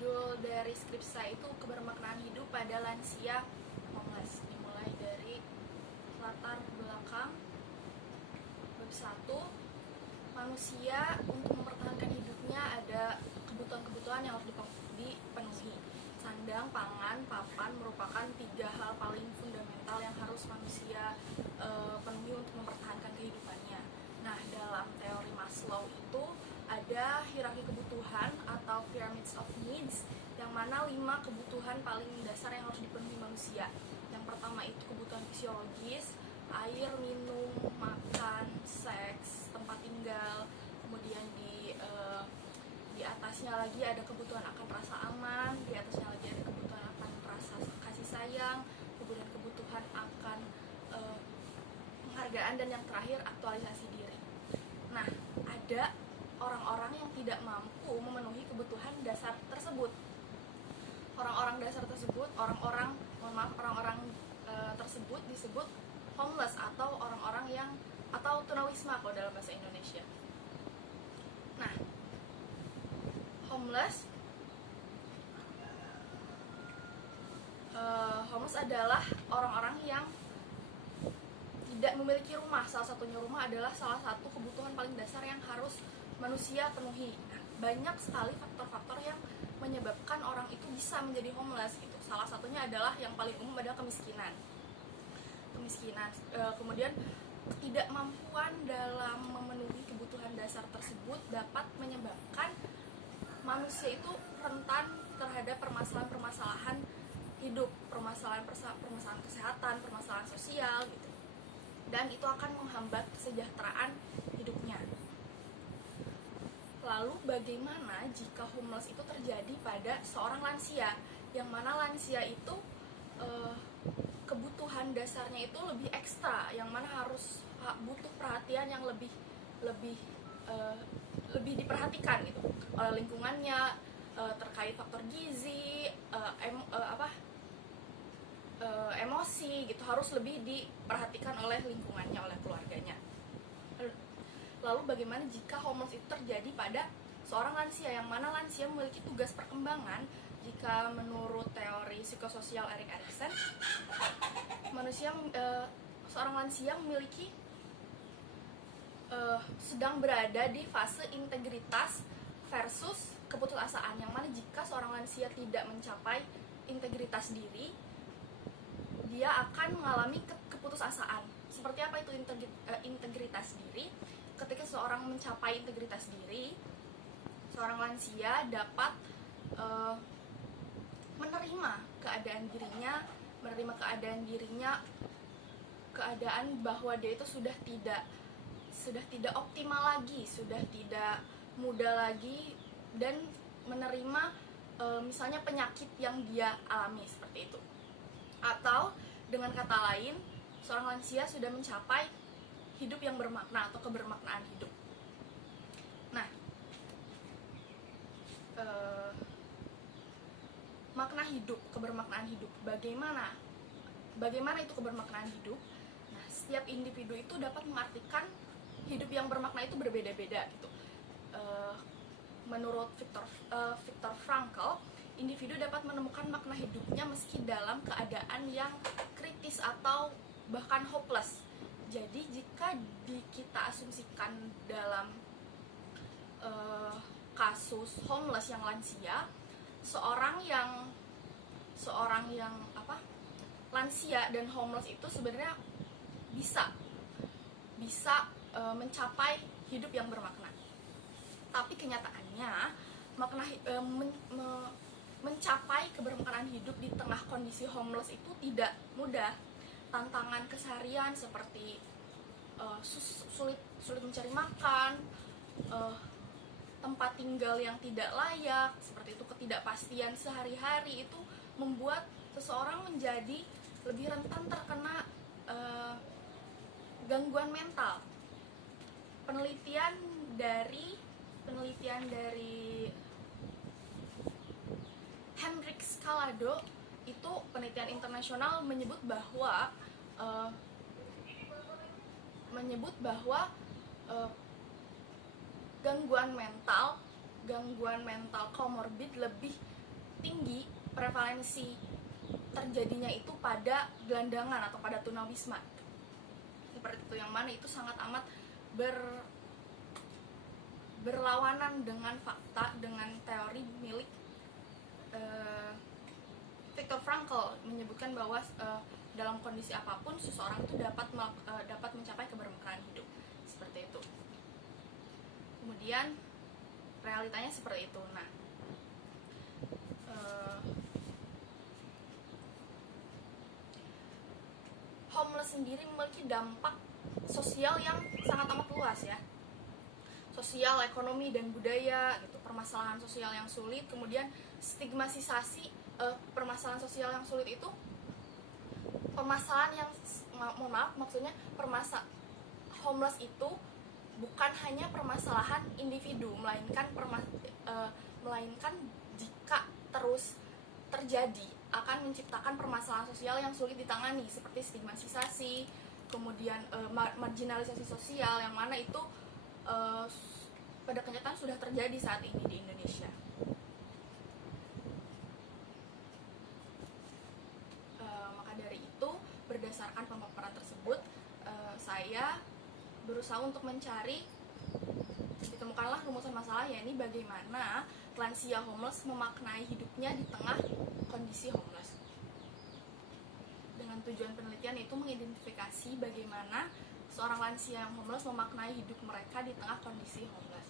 judul dari skripsi saya itu kebermaknaan hidup pada lansia homeless. Dimulai dari latar belakang bab 1. Manusia untuk mempertahankan hidupnya ada kebutuhan-kebutuhan yang harus dipenuhi. Sandang, pangan, papan merupakan 3 hal paling fundamental yang harus manusia penuhi untuk mempertahankan kehidupannya. Nah, dalam teori Maslow itu ada hierarki kebutuhan atau pyramids of needs, yang mana 5 kebutuhan paling dasar yang harus dipenuhi manusia. Yang pertama itu kebutuhan fisiologis, air, minum, makan, seks, tempat tinggal. Kemudian di atasnya lagi ada kebutuhan akan rasa aman, di atasnya lagi ada kebutuhan akan rasa kasih sayang, kemudian kebutuhan akan penghargaan, dan yang terakhir aktualisasi diri. Nah, ada orang-orang yang tidak mampu memenuhi kebutuhan dasar tersebut. Orang-orang tersebut disebut homeless atau orang-orang yang atau tunawisma kalau dalam bahasa Indonesia. Nah, homeless adalah orang-orang yang tidak memiliki rumah. Salah satunya rumah adalah salah satu kebutuhan paling dasar yang harus manusia penuhi. Nah, banyak sekali faktor-faktor yang menyebabkan orang itu bisa menjadi homeless gitu. Salah satunya adalah yang paling umum adalah kemiskinan. Kemudian ketidakmampuan dalam memenuhi kebutuhan dasar tersebut dapat menyebabkan manusia itu rentan terhadap permasalahan-permasalahan hidup, permasalahan kesehatan, permasalahan sosial gitu. Dan itu akan menghambat kesejahteraan hidupnya. Lalu bagaimana jika homeless itu terjadi pada seorang lansia, yang mana lansia itu kebutuhan dasarnya itu lebih ekstra, yang mana harus butuh perhatian yang lebih diperhatikan gitu oleh lingkungannya, terkait faktor gizi, emosi gitu, harus lebih diperhatikan oleh lingkungannya, oleh keluarganya. Lalu bagaimana jika homeless itu terjadi pada seorang lansia, yang mana lansia memiliki tugas perkembangan? Jika menurut teori psikososial Erik Erikson, seorang lansia memiliki sedang berada di fase integritas versus keputusasaan, yang mana jika seorang lansia tidak mencapai integritas diri, dia akan mengalami keputusasaan. Seperti apa itu integritas diri? Ketika seorang mencapai integritas diri, seorang lansia dapat menerima keadaan dirinya, keadaan bahwa dia itu sudah tidak optimal lagi, sudah tidak muda lagi, dan menerima misalnya penyakit yang dia alami seperti itu. Atau dengan kata lain, seorang lansia sudah mencapai hidup yang bermakna atau kebermaknaan hidup. Nah, makna hidup, kebermaknaan hidup. Bagaimana itu kebermaknaan hidup? Nah, setiap individu itu dapat mengartikan hidup yang bermakna itu berbeda-beda gitu. Menurut Viktor Frankl, individu dapat menemukan makna hidupnya meski dalam keadaan yang kritis atau bahkan hopeless. Jadi jika kita asumsikan dalam kasus homeless yang lansia, seorang yang lansia dan homeless itu sebenarnya bisa mencapai hidup yang bermakna. Tapi kenyataannya mencapai kebermaknaan hidup di tengah kondisi homeless itu tidak mudah. Tantangan keseharian seperti sulit mencari makan, tempat tinggal yang tidak layak, seperti itu, ketidakpastian sehari-hari itu membuat seseorang menjadi lebih rentan terkena gangguan mental. Penelitian dari Henrik Scalado, itu penelitian internasional, menyebut bahwa gangguan mental komorbid lebih tinggi prevalensi terjadinya itu pada gelandangan atau pada tunawisma. Seperti itu, yang mana itu sangat amat berlawanan dengan fakta, dengan teori milik Viktor Frankl, menyebutkan bahwa dalam kondisi apapun seseorang itu dapat mencapai kebermekaran hidup. Seperti itu. Kemudian realitanya seperti itu. Nah, homeless sendiri memiliki dampak sosial yang sangat amat luas ya. Sosial, ekonomi, dan budaya gitu. Permasalahan sosial yang sulit, kemudian stigmatisasi. Permasalahan sosial yang sulit itu permasalahan yang maksudnya homeless itu bukan hanya permasalahan individu, melainkan jika terus terjadi akan menciptakan permasalahan sosial yang sulit ditangani, seperti stigmatisasi, kemudian marginalisasi sosial, yang mana itu pada kenyataan sudah terjadi saat ini di Indonesia. Maka dari itu, berdasarkan pemaparan tersebut, saya berusaha untuk ditemukanlah rumusan masalah, yakni bagaimana lansia homeless memaknai hidupnya di tengah kondisi homeless. Dengan tujuan penelitian itu mengidentifikasi bagaimana seorang lansia yang homeless memaknai hidup mereka di tengah kondisi homeless.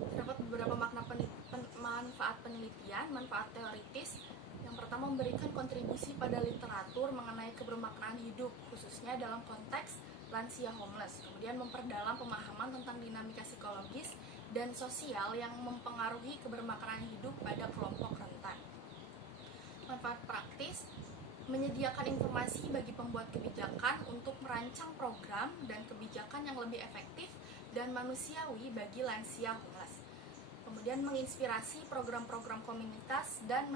Terdapat beberapa manfaat penelitian, manfaat teoritis. Yang pertama, memberikan kontribusi pada literatur mengenai kebermaknaan hidup, khususnya dalam konteks lansia homeless. Kemudian memperdalam pemahaman tentang dinamika psikologis dan sosial yang mempengaruhi kebermaknaan hidup pada kelompok rentan. Manfaat praktis, menyediakan informasi bagi pembuat kebijakan untuk merancang program dan kebijakan yang lebih efektif dan manusiawi bagi lansia homeless. Kemudian menginspirasi program-program komunitas dan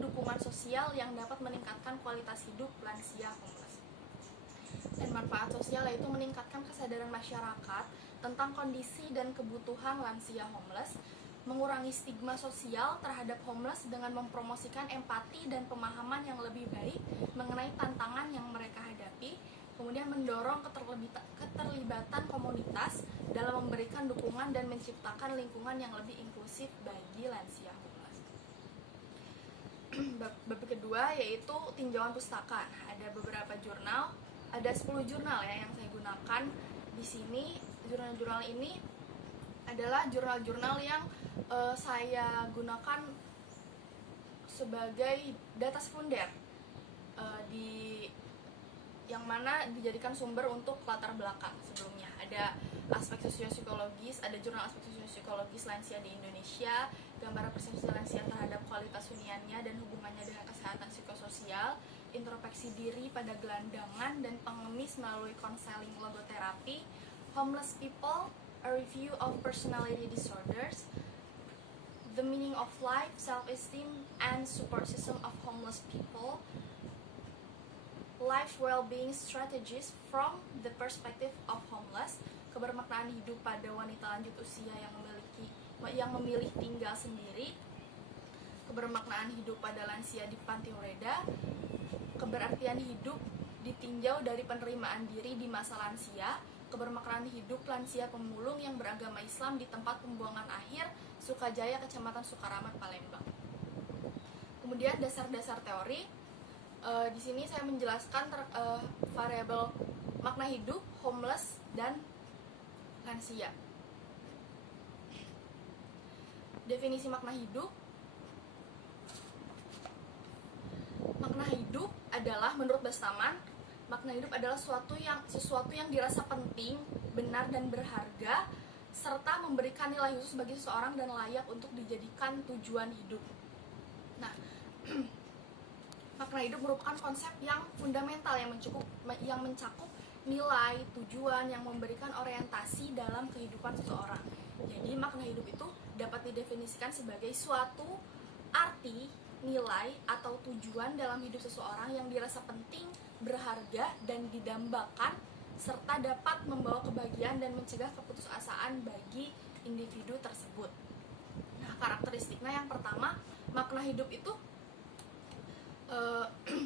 dukungan sosial yang dapat meningkatkan kualitas hidup lansia homeless. Dan manfaat sosial yaitu meningkatkan kesadaran masyarakat tentang kondisi dan kebutuhan lansia homeless, mengurangi stigma sosial terhadap homeless dengan mempromosikan empati dan pemahaman yang lebih baik mengenai tantangan yang mereka hadapi, kemudian mendorong keterlibatan komunitas dalam memberikan dukungan dan menciptakan lingkungan yang lebih inklusif bagi lansia homeless. Bab kedua yaitu tinjauan pustaka. Ada beberapa jurnal, ada 10 jurnal ya yang saya gunakan di sini. Jurnal-jurnal ini adalah jurnal-jurnal yang saya gunakan sebagai data sekunder, yang mana dijadikan sumber untuk latar belakang sebelumnya. Ada aspek sosio-psikologis, ada jurnal aspek sosio-psikologis lansia di Indonesia, gambaran persepsi lansia terhadap kualitas huniannya dan hubungannya dengan kesehatan psikososial, introspeksi diri pada gelandangan dan pengemis melalui konseling logoterapi, homeless people, a review of personality disorders, the meaning of life, self-esteem, and support system of homeless people, life well-being strategies from the perspective of homeless, kebermaknaan hidup pada wanita lanjut usia yang memilih tinggal sendiri, kebermaknaan hidup pada lansia di panti ureda, keberartian hidup ditinjau dari penerimaan diri di masa lansia, kebermaknaan hidup lansia pemulung yang beragama Islam di tempat pembuangan akhir Sukajaya, Kecamatan Sukaramat, Palembang. Kemudian dasar-dasar teori. Di sini saya menjelaskan variabel makna hidup, homeless, dan lansia. Definisi makna hidup. Makna hidup adalah, menurut Bastaman, makna hidup adalah sesuatu yang dirasa penting, benar, dan berharga, serta memberikan nilai khusus bagi seseorang dan layak untuk dijadikan tujuan hidup. Nah, makna hidup merupakan konsep yang fundamental yang mencakup nilai, tujuan, yang memberikan orientasi dalam kehidupan seseorang. Jadi makna hidup itu dapat didefinisikan sebagai suatu arti, nilai, atau tujuan dalam hidup seseorang yang dirasa penting, berharga, dan didambakan, serta dapat membawa kebahagiaan dan mencegah keputusasaan bagi individu tersebut. Nah, karakteristiknya yang pertama, makna hidup itu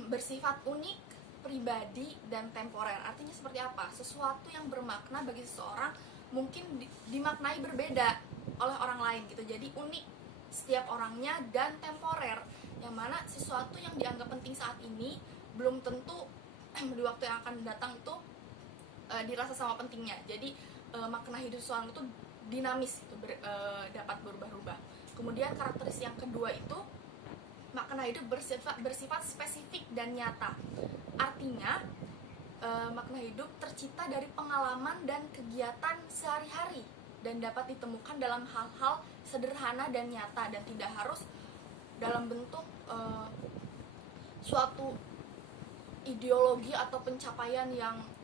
bersifat unik, pribadi, dan temporer. Artinya seperti apa? Sesuatu yang bermakna bagi seseorang mungkin dimaknai berbeda oleh orang lain gitu. Jadi unik setiap orangnya, dan temporer, yang mana sesuatu yang dianggap penting saat ini belum tentu di waktu yang akan datang itu dirasa sama pentingnya. Jadi makna hidup seseorang itu dinamis, itu dapat berubah-ubah. Kemudian karakteristik yang kedua itu, makna hidup bersifat spesifik dan nyata. Artinya makna hidup tercipta dari pengalaman dan kegiatan sehari-hari dan dapat ditemukan dalam hal-hal sederhana dan nyata, dan tidak harus dalam bentuk suatu ideologi atau pencapaian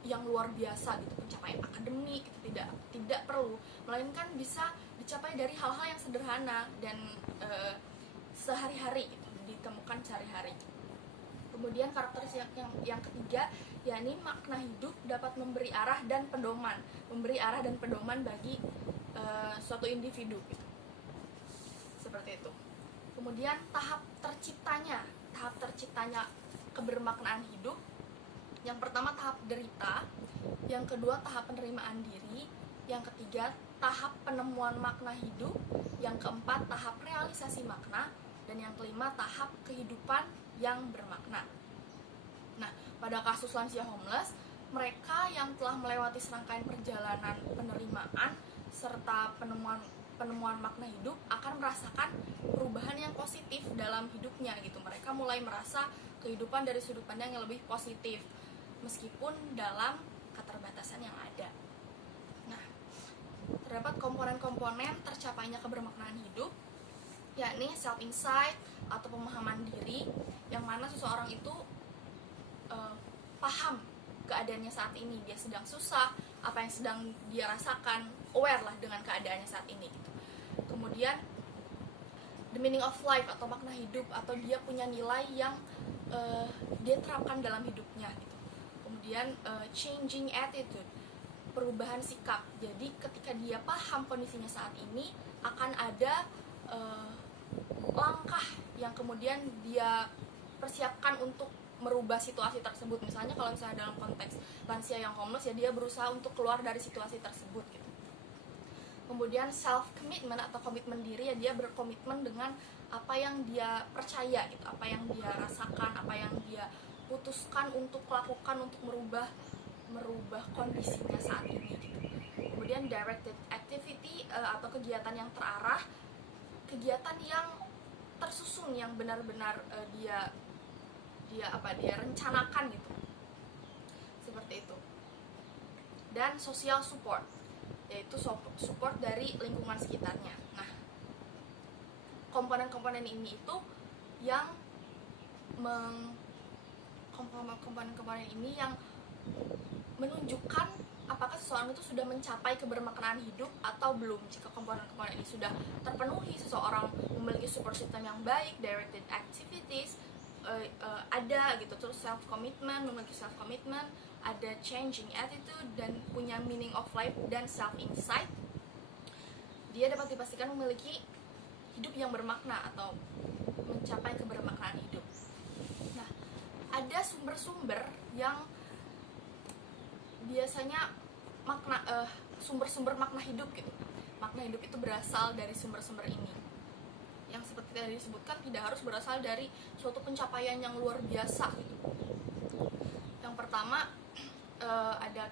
yang luar biasa gitu, pencapaian akademik gitu, tidak perlu, melainkan bisa dicapai dari hal-hal yang sederhana dan sehari-hari gitu, ditemukan sehari-hari. Kemudian karakteristik yang ketiga, yakni makna hidup dapat memberi arah dan pedoman bagi suatu individu gitu. Seperti itu. Kemudian tahap terciptanya kebermaknaan hidup. Yang pertama tahap derita, yang kedua tahap penerimaan diri, yang ketiga tahap penemuan makna hidup, yang keempat tahap realisasi makna, dan yang kelima tahap kehidupan yang bermakna. Nah, pada kasus lansia homeless, mereka yang telah melewati serangkaian perjalanan penerimaan serta penemuan makna hidup akan merasakan perubahan yang positif dalam hidupnya gitu. Mereka mulai merasa kehidupan dari sudut pandang yang lebih positif meskipun dalam keterbatasan yang ada. Nah, terdapat komponen-komponen tercapainya kebermaknaan hidup, yakni self insight atau pemahaman diri, yang mana seseorang itu paham keadaannya saat ini, dia sedang susah, apa yang sedang dia rasakan, aware lah dengan keadaannya saat ini gitu. Kemudian the meaning of life atau makna hidup, atau dia punya nilai yang dia terapkan dalam hidupnya gitu. Kemudian changing attitude, perubahan sikap. Jadi ketika dia paham kondisinya saat ini, akan ada langkah yang kemudian dia persiapkan untuk merubah situasi tersebut. Misalnya kalau misalnya dalam konteks lansia yang homeless, ya dia berusaha untuk keluar dari situasi tersebut gitu. Kemudian self commitment atau komitmen diri, ya dia berkomitmen dengan apa yang dia percaya gitu, apa yang dia rasakan, apa yang dia putuskan untuk lakukan untuk merubah kondisinya saat ini gitu. Kemudian directed activity atau kegiatan yang terarah, kegiatan yang tersusun, yang benar-benar dia rencanakan gitu, seperti itu. Dan social support, yaitu support dari lingkungan sekitarnya. Nah, komponen-komponen ini itu yang menunjukkan apakah seseorang itu sudah mencapai kebermaknaan hidup atau belum. Jika komponen-komponen ini sudah terpenuhi, seseorang memiliki support system yang baik, directed activities ada gitu, terus memiliki self commitment, ada changing attitude, dan punya meaning of life dan self insight, dia dapat dipastikan memiliki hidup yang bermakna atau mencapai kebermaknaan hidup. Nah, ada sumber-sumber yang biasanya sumber-sumber makna hidup gitu. Makna hidup itu berasal dari sumber-sumber ini, yang seperti tadi disebutkan tidak harus berasal dari suatu pencapaian yang luar biasa gitu. Yang pertama ada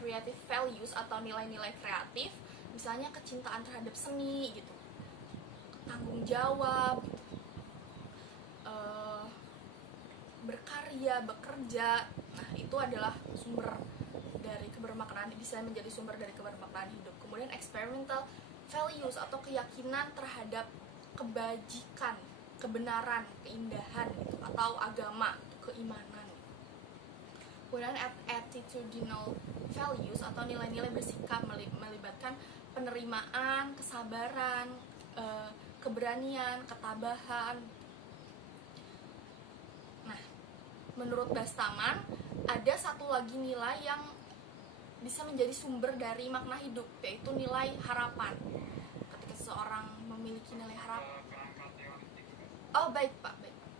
creative values atau nilai-nilai kreatif, misalnya kecintaan terhadap seni gitu, tanggung jawab gitu, berkarya, bekerja. Nah, itu adalah sumber dari kebermaknaan, bisa menjadi sumber dari kebermaknaan hidup. Kemudian experimental values atau keyakinan terhadap kebajikan, kebenaran, keindahan gitu, atau agama, keimanan. Kemudian attitudinal values atau nilai-nilai bersikap, melibatkan penerimaan, kesabaran, keberanian, ketabahan. Nah, menurut Bastaman, ada satu lagi nilai yang bisa menjadi sumber dari makna hidup, yaitu nilai harapan. Ketika seseorang memiliki nilai harapan. Oh, baik Pak, baik Pak.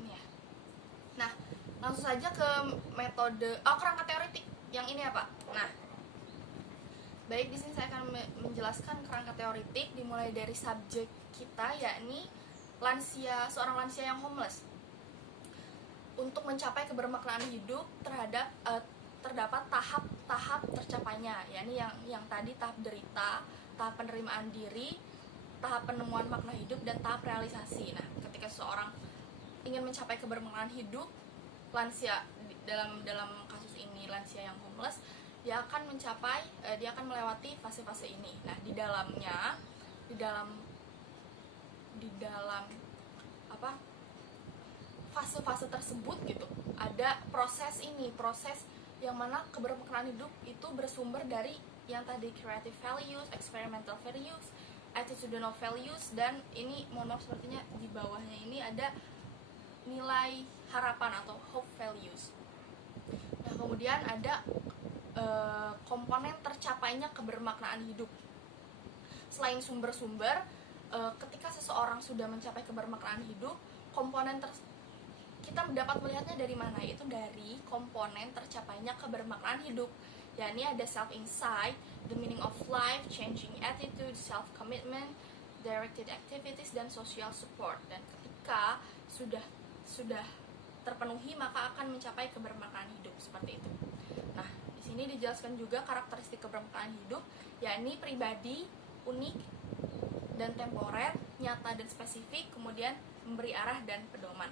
Ini ya. Nah, langsung saja ke metode kerangka teoretik yang ini ya Pak. Nah, baik, di sini saya akan menjelaskan kerangka teoretik dimulai dari subjek kita, yakni seorang lansia yang homeless. Untuk mencapai kebermaknaan hidup terdapat tahap-tahap tercapainya, yakni yang tadi tahap derita, tahap penerimaan diri, tahap penemuan makna hidup, dan tahap realisasi. Nah, ketika seseorang ingin mencapai kebermaknaan hidup, lansia dalam kasus ini lansia yang homeless, dia akan melewati fase-fase ini. Nah, di dalam fase-fase tersebut gitu, ada proses yang mana kebermaknaan hidup itu bersumber dari yang tadi creative values, experimental values, attitudinal values, dan ini mohon maaf sepertinya di bawahnya ini ada nilai harapan atau hope values. Nah, kemudian ada komponen tercapainya kebermaknaan hidup. Selain sumber-sumber, ketika seseorang sudah mencapai kebermaknaan hidup, kita dapat melihatnya dari mana? Itu dari komponen tercapainya kebermaknaan hidup, yakni ada self insight, the meaning of life, changing attitude, self commitment, directed activities, dan social support. Dan ketika sudah terpenuhi, maka akan mencapai kebermaknaan hidup seperti itu. Nah, di sini dijelaskan juga karakteristik kebermaknaan hidup, yakni pribadi, unik dan temporer, nyata dan spesifik, kemudian memberi arah dan pedoman.